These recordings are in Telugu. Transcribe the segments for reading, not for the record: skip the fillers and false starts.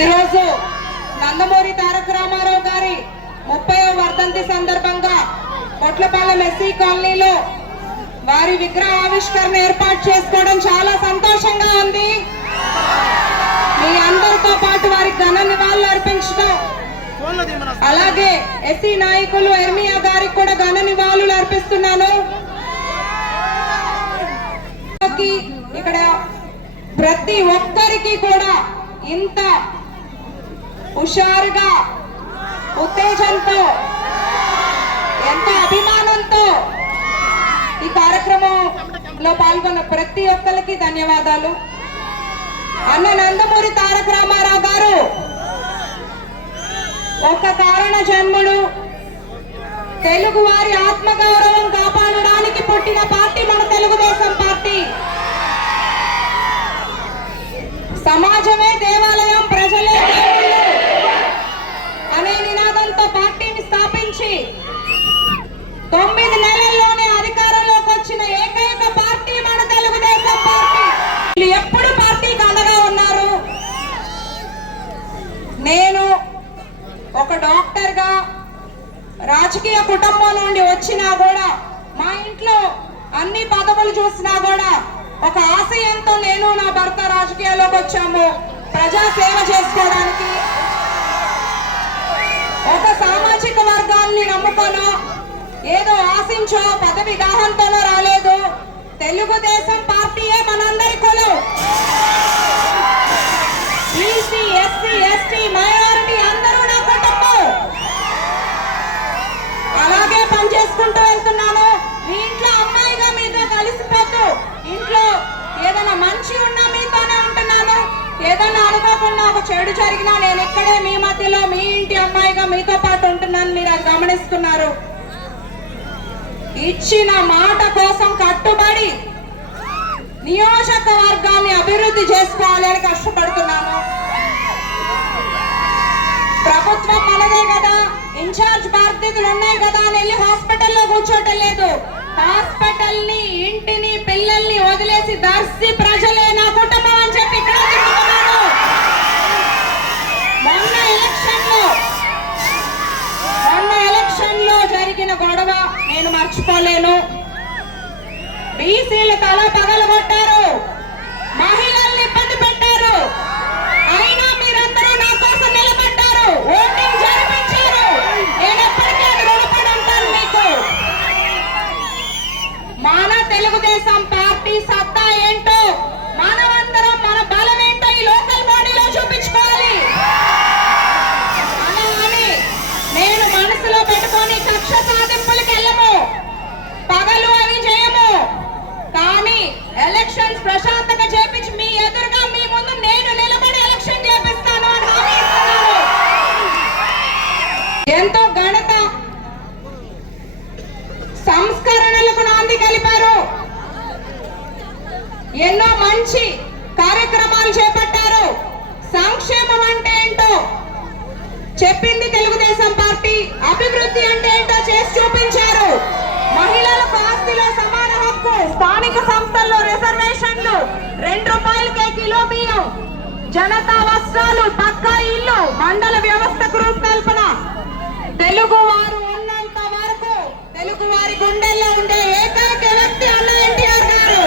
ఈరోజు నందమూరి తారక రామారావు గారి 30వ వర్ధంతి సందర్భంగా కొట్లపాలెం ఎస్సీ కాలనీలో వారి విగ్రహ ఆవిష్కరణ ఏర్పాటు చేసుకోవడం చాలా సంతోషంగా ఉంది. మీ అందరితో పాటు వారికి ఘన నివాళులు అర్పించడం, అలాగే ఎస్సీ నాయకులు ఎర్మియా గారికి కూడా ఘన నివాళులు అర్పిస్తున్నాను. ఇక్కడ ప్రతి ఒక్కరికి కూడా ఇంత హుషారుగా, ఉత్తేజంతో, ఎంతో అభిమానంతో ఈ కార్యక్రమంలో పాల్గొన్న ప్రతి ఒక్కరికి ధన్యవాదాలు. అన్న నందమూరి తారక రామారావు గారు ఒక కారణ జన్ముడు. తెలుగు వారి ఆత్మగౌరవం కాపాడడానికి పుట్టిన పార్టీ మన తెలుగుదేశం పార్టీ. సమాజమే దేవాలయం, ప్రజలే దేవుళ్ళు అనే నినాదంతో పార్టీని స్థాపించి 9 నెలల్లోనే అధికారంలోకి వచ్చిన ఏకైక పార్టీ మన తెలుగుదేశం పార్టీ. ఎప్పుడు పార్టీకి అండగా ఉన్నారు. నేను ఒక డాక్టర్ గా రాజకీయ కుటుంబం నుండి వచ్చినా కూడా, మా ఇంట్లో అన్ని పదవులు చూసినా కూడా ఒక ఆశయంతో నేను నా భర్త రాజకీయాల్లోకి వచ్చాము. ప్రజా సేవ చేసుకోవడానికి. ఒక సామాజిక వర్గాన్ని నమ్ముకోనో, ఏదో ఆశించో, పదవి దాహంతోనో రాలేదు. తెలుగుదేశం పార్టీయే మనందరి కొలు. బీసీ, ఎస్సీ, ఎస్టీ, మైనారిటీ అందరూ నా కుటుంబం. అలాగే పనిచేసుకుంటూ వెళ్తున్నాను. మీ ఇంట్లో అమ్మాయిగా మీతో కలిసిపోతూ, ఇంట్లో ఏదైనా మంచి ఉన్నా మీతోనే ఉంటున్నాను. ఏదైనా అనుకోకుండా ఒక చెడు జరిగినా నేను ఇక్కడే మీ మధ్యలో మీ ఇంటి అమ్మాయిగా మీతో పాటు ఉంటున్నాను. మీరు అది గమనిస్తున్నారు. ఇచ్చిన మాట కోసం కట్టుబడి నియోజకవర్గాన్ని అభివృద్ధి చేసుకోవాలని కష్టపడుతున్నాను. ప్రభుత్వం మనదే కదా, ఇన్ఛార్జ్ బాధ్యతలు ఉన్నాయి కదా అని వెళ్ళి హాస్పిటల్లో కూర్చోటం లేదు. హాస్పిటల్ ని, ఇంటిని, పిల్లల్ని వదిలేసి దర్శి ప్రజలే నా కుటుంబం అని చెప్పి ఇక్కడ చెప్తున్నాను. మొన్న ఎలక్షన్ లో జరిగిన గొడవ నేను మర్చిపోలేను. బీసీలు తల పగలగొట్టారు, మహిళల్ని ఇబ్బంది పెట్టారు. అయినా మీరందరూ నా కోసం నిలబడ్డారు, ఓటింగ్ జరిపించారు. నేను ఎప్పటికీ అది రుణపడి ఉంటాను మీకు. మన తెలుగుదేశం పార్టీ సత్తా ఏంటో, మనమందరం మన బలం ఏంటో ఈ లోకల్ బాడీలో చూపించుకోవాలి. అలా అని నేను మనసులో పెట్టుకొని కక్ష సాధింపులకు వెళ్ళము, పగలు అవి చేయము. కానీ ఎలక్షన్స్ ప్రశాంతంగా చేపించి మీ ఎదురుగా మీ ముందు నేను నిలబడి ఎలక్షన్ చేపిస్తాను అని హామీ ఇస్తున్నాను. ఎంతో ఘనత, సంస్కరణలకు నాంది కలిపారు. ఎన్నో మంచి కార్యక్రమాలు చేపట్టారు. సంక్షేమం అంటే ఏంటో చెప్పింది తెలుగుదేశం పార్టీ. అభివృద్ధి అంటే ఏంటో చేసి చూపించారు. మహిళలకు ఆస్తిలో సమాన హక్కు, స్థానిక సంస్థల్లో రిజర్వేషన్లు, 2 రూపాయలకే కిలో బియ్యం, జనతా వస్త్రాలు, పక్కా ఇల్లు, మండల వ్యవస్థకు రూపకల్పన. తెలుగు వారు ఉన్నంత వరకు తెలుగు వారి గుండెల్లో ఉండే ఏకైక వ్యక్తి అన్న ఎన్టీఆర్ గారు.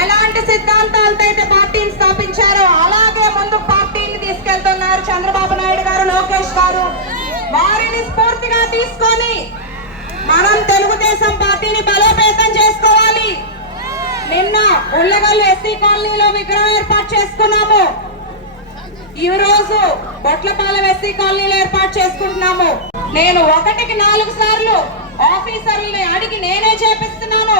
ఎలాంటి సిద్ధాంతాలతో అయితే పార్టీని స్థాపించారో అలాగే ముందు పార్టీని తీసుకెళ్తున్నారు చంద్రబాబు నాయుడు గారు, లోకేష్ గారు. వారిని స్ఫూర్తిగా తీసుకొని మనం తెలుగుదేశం పార్టీని బలోపేతం చేసుకోవాలి. నిన్న ఉల్లగల్లు ఎస్సీ కాలనీలో విగ్రహం ఏర్పాటు చేసుకున్నాము. ఈ రోజు బొట్లపాలెం ఎస్సీ కాలనీలో ఏర్పాటు చేసుకుంటున్నాము. నేను 1కి 4 సార్లు ఆఫీసర్లని అడిగి నేనే చేపిస్తున్నాను.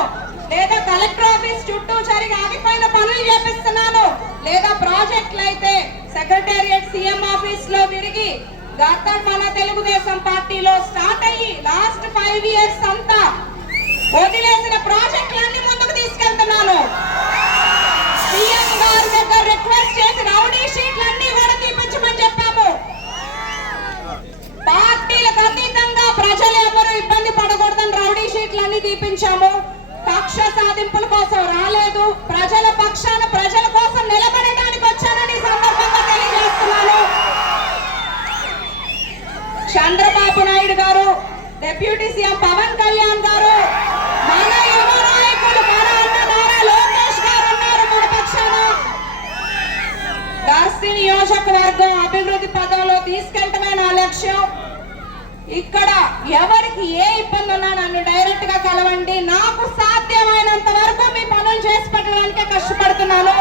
లేదా కలెక్టర్ ఆఫీస్ చుట్టూ జరిగి ఆగిపోయిన పనులు చేపిస్తున్నాను. లేదా ప్రాజెక్టులు అయితే సెక్రటేరియట్, సీఎం ఆఫీస్ లో తిరిగి గతం మన తెలుగుదేశం పార్టీలో స్టార్ట్ అయ్యి లాస్ట్ 5 ఇయర్స్ అంతా వదిలేసిన ప్రాజెక్టులన్నీ ముందుకు తీసుకెళ్తున్నాను. సీఎం గారి దగ్గర రిక్వెస్ట్ చేసి రౌడీ షీట్లన్నీ కూడా తీపించమని చెప్పాము. పార్టీలకు అతీతంగా ప్రజలు ఎవరు ఇబ్బంది పడకూడదని రౌడీ షీట్లన్నీ తీపించాము. కక్ష సాధింపుల కోసం రాలేదు, ప్రజల పక్షాన ప్రజల కోసం నిలబడడానికి వచ్చానని డిప్యూటీ సీఎం పవన్ కళ్యాణ్ గారు, మన యువ నాయకులు మన అన్న నారా లోకేష్ గారు ఉన్నారు మన పక్షాన. దర్శి నియోజకవర్గం అభివృద్ధి పదంలో తీసుకెళ్లటమే నా లక్ష్యం. ఇక్కడ ఎవరికి ఏ ఇబ్బంది ఉన్నా నన్ను డైరెక్ట్ గా కలవండి. నాకు సాధ్యమైనంత వరకు మీ పనులు చేసి పెట్టడానికే కష్టపడుతున్నాను.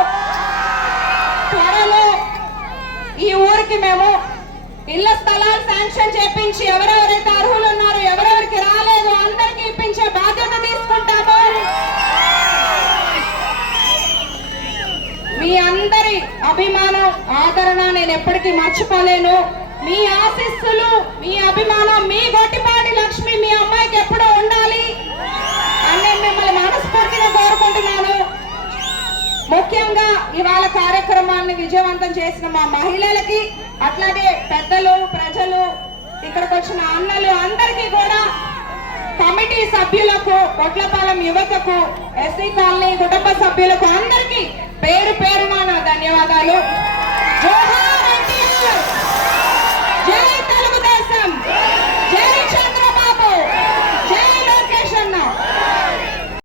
త్వరలో ఈ ఊరికి మేము ఇళ్ల స్థలాలు శాంక్షన్ చేపించి ఎవరెవరైతే అర్హులు ఉన్నారో ఎవరెవరికి రాలేదు అందరికీ ఇప్పించే బాధ్యత తీసుకుంటాము. మీ అందరి అభిమానం ఆదరణ నేను ఎప్పటికీ మర్చిపోలేను. మీ ఆశీస్సులు మీ అభిమానం మీ గొట్టిపాటి లక్ష్మి మీ అమ్మాయికి ఎప్పుడూ ఉండాలి అని నేను మిమ్మల్ని మనస్ఫూర్తిగా కోరుకుంటున్నాను. ముఖ్యంగా ఇవాళ కార్యక్రమాన్ని విజయవంతం చేసిన మా మహిళలకి, అట్లాగే పెద్దలు ప్రజలు ఇక్కడికి వచ్చిన అన్నలు అందరికీ కూడా, కమిటీ సభ్యులకు, కొట్లపాలెం యువతకు, ఎస్సీ కాలనీ కుటుంబ సభ్యులకు అందరికీ పేరు పేరున నా ధన్యవాదాలు. జోహార్.